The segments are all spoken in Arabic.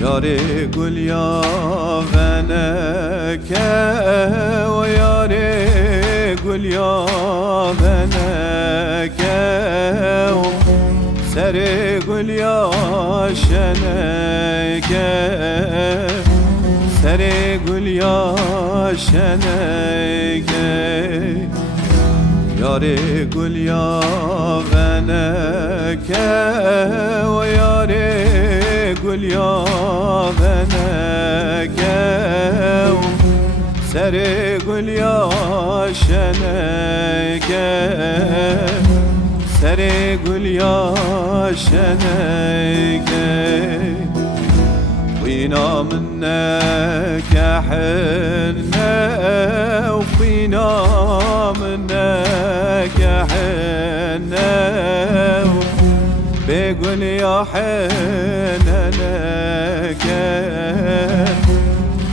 یاری گل یا ونکه و یاری گل یا ونکه سر گل یا شنکه سر گل یا شنکه یاری گل یا ونکه و یاری گل یا ونکه سر گل یا شنکه سر گل یا شنکه وینا منك حنه وفينا منك حنه بقول يا حنانك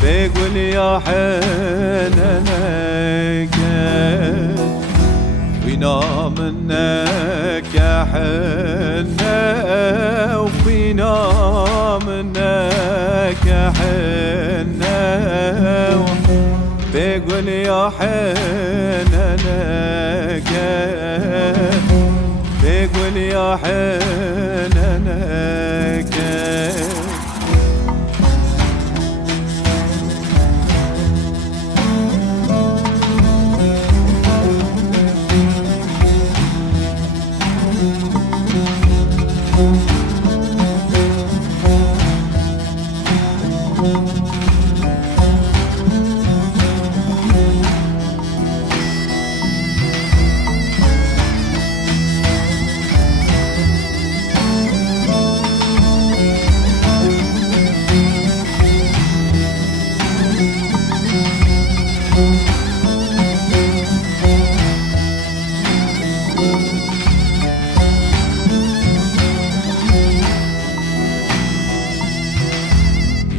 بقول يا حنانك وينا منك حنه وفينا منك حنه بقول يا حنانك بقول يا حنانك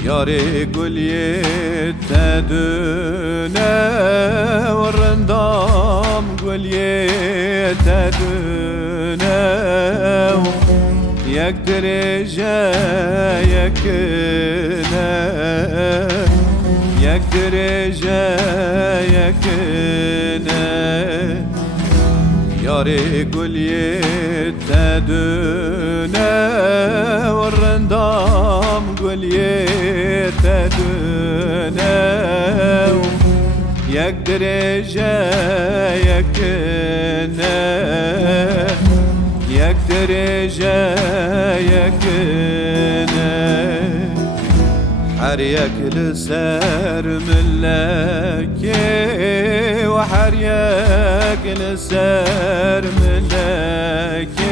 یاری گلی تدونه ورندام گلی تدونه یک درجه یکنه یک درجه یکنه یاری گلی تدونه ورندام گلی تدونه یک درجه یکنه یک درجه یکنه هر یک لسر ملکی و هر یک لسر ملکی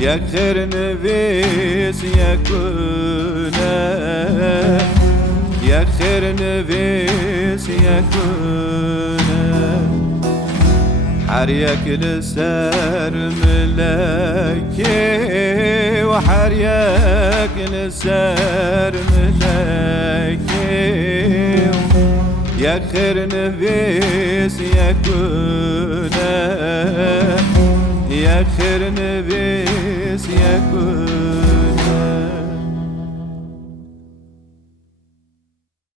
یک خیر نویس یکونه یک خیر نویس یکونه هر یک لسر ملکی و هر یک لسر ملکی یک خیر نویس یکونه یک خیر نویس یکونه